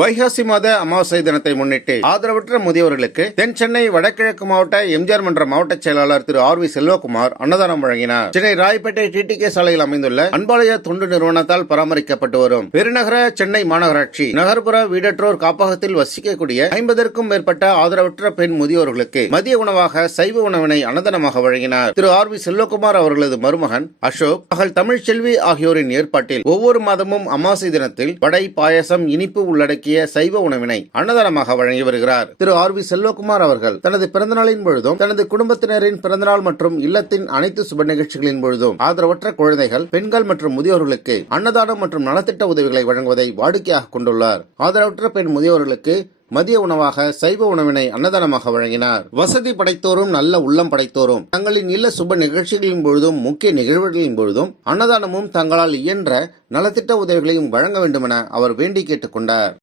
வைகாசி மாத அமாவாசை தினத்தை முன்னிட்டு ஆதரவற்ற முதியவர்களுக்கு தென் சென்னை வடகிழக்கு மாவட்ட எம்ஜிஆர் மன்ற மாவட்ட செயலாளர் திரு ஆர்.வி. செல்வகுமார் அன்னதானம் வழங்கினார். சென்னை ராயப்பேட்டை டிடிகே சாலையில் அமைந்துள்ள அன்பாலய தொண்டு நிறுவனத்தால் பராமரிக்கப்பட்டு வரும் பெருநகர சென்னை மாநகராட்சி நகர்ப்புற வீடற்றோர் காப்பகத்தில் வசிக்கக்கூடிய 50க்கும் மேற்பட்ட ஆதரவற்ற பெண் முதியோர்களுக்கு மதிய உணவாக சைவ உணவினை அன்னதானமாக வழங்கினார். திரு ஆர்.வி. செல்வகுமார் அவர்களது மருமகன் அசோக், மகள் தமிழ்ச்செல்வி ஆகியோரின் ஏற்பாட்டில் ஒவ்வொரு மாதமும் அமாவாசை தினத்தில் வடை, பாயசம், இனிப்பு உள்ளடக்கிய சைவ உணவினை அன்னதானமாக வழங்கி வருகிறார். திரு ஆர்.வி. செல்வகுமார் அவர்கள் தனது பிறந்தநாளின் பொழுதும் தனது குடும்பத்தினரின் பிறந்தநாள் மற்றும் இல்லத்தின் அனைத்து சுப நிகழ்ச்சிகளின் பொழுதும் ஆதரவற்ற குழந்தைகள், பெண்கள் மற்றும் முதியோர்களுக்கு அன்னதானம் மற்றும் நலத்திட்ட உதவிகளை வழங்குவதை வாடிக்கையாக கொண்டுள்ளார். ஆதரவற்ற பெண் முதியோர்களுக்கு மதிய உணவாக சைவ உணவினை அன்னதானமாக வழங்கினார். வசதி படைத்தோரும் நல்ல உள்ளம் படைத்தோரும் தங்களின் இல்ல சுப நிகழ்ச்சிகளின் பொழுதும் முக்கிய நிகழ்வுகளின் பொழுதும் அன்னதானமும் தங்களால் இயன்ற நலத்திட்ட உதவிகளையும் வழங்க வேண்டும் என அவர் வேண்டி கேட்டுக் கொண்டார்.